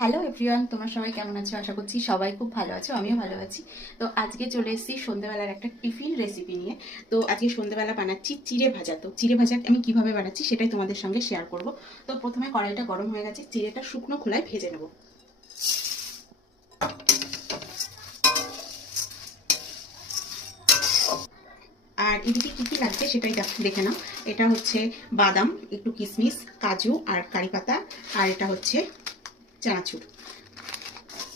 Hello everyone, তোমরা সবাই কেমন আছো? আশা করছি সবাই খুব ভালো আছো, আমিও ভালো আছি। তো আজকে চলে এসেছি সন্ধ্যাবেলার একটা টিফিন রেসিপি নিয়ে। তো আজকে সন্ধ্যাবেলা বানাচ্ছি চিড়ে ভাজা। তো চিড়ে ভাজা আমি কিভাবে বানাচ্ছি সেটাই তোমাদের সঙ্গে শেয়ার করব। তো প্রথমে কড়াইটা গরম হয়ে গেছে, চিড়েটা শুকনো খোলায় ভেজে নেব। আর এদিকে কী কী লাগছে সেটাই দেখে নাও। এটা হচ্ছে বাদাম, একটু কিশমিশ, কাজু আর কারি পাতা, আর এটা হচ্ছে চানাচুর।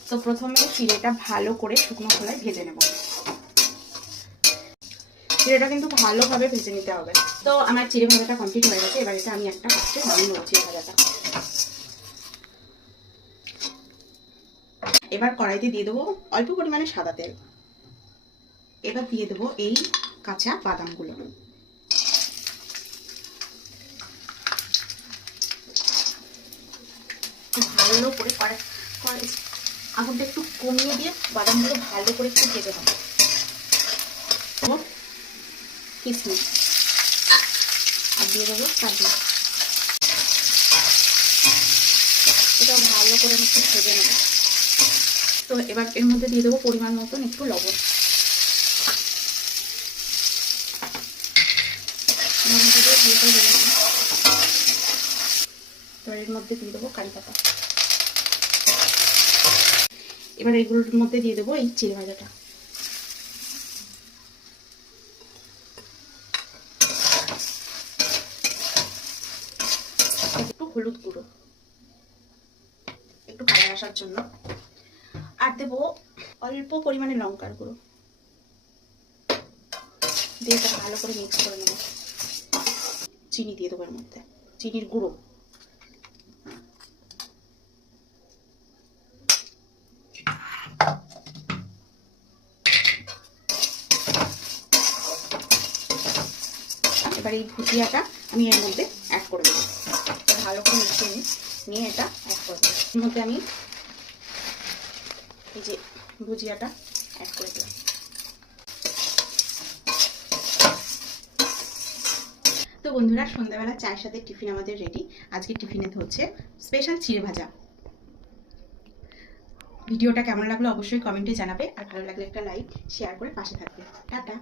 তো প্রথমে চিড়েটা ভালো করে শুকনো খোলায় ভেজে নেব। চিড়েটা কিন্তু ভালোভাবে ভেজে নিতে হবে। তো আমার চিড়ে ভাজাটা কমপ্লিট হয়ে গেছে। এবার এটা আমি একটা পাত্রে নামিয়ে নেব চিড়ে ভাজাটা। এবার কড়াইতে দিয়ে দেবো অল্প পরিমাণে সাদা তেল। এবার দিয়ে দেবো এই কাঁচা বাদামগুলো। ভালো করে আগুনটা একটু কমিয়ে দিয়ে বাদামগুলো ভালো করে একটু ভেজে নেবো। কিশমিশ আর দিয়ে দেবো কাজু। এটা ভালো করে একটু ভেজে নেবো। তো এবার এর মধ্যে দিয়ে দেবো পরিমাণ মতন একটু লবণ। এবার এর মধ্যে দিয়ে দেবো কারি পাতা। এবার এগুলোর মধ্যে দিয়ে দেবো এই চিড়ে ভাজাটা। একটু হলুদ গুঁড়ো, একটু কালার আসার জন্য, আর দেবো অল্প পরিমাণে লঙ্কার গুঁড়ো। দিয়ে এটা ভালো করে মিক্স করে নেব। চিনি দিয়ে দেবো এর মধ্যে, চিনির গুঁড়ো। এবার এই ভুজিয়াটা আমি এর মধ্যে অ্যাড করে দেবো। ভালো করে মিশিয়ে নিয়ে এটা অ্যাড করে দেবো। এর মধ্যে আমি এই যে ভুজিয়াটা অ্যাড করে দিলাম। তো বন্ধুরা, সন্ধ্যাবেলা চায়ের সাথে টিফিন আমাদের রেডি। আজকে টিফিনে হচ্ছে স্পেশাল চিড়ে ভাজা। ভিডিওটা কেমন লাগলো অবশ্যই কমেন্টে জানাবে, আর ভালো লাগলে একটা লাইক শেয়ার করে পাশে থাকবে। টাটা।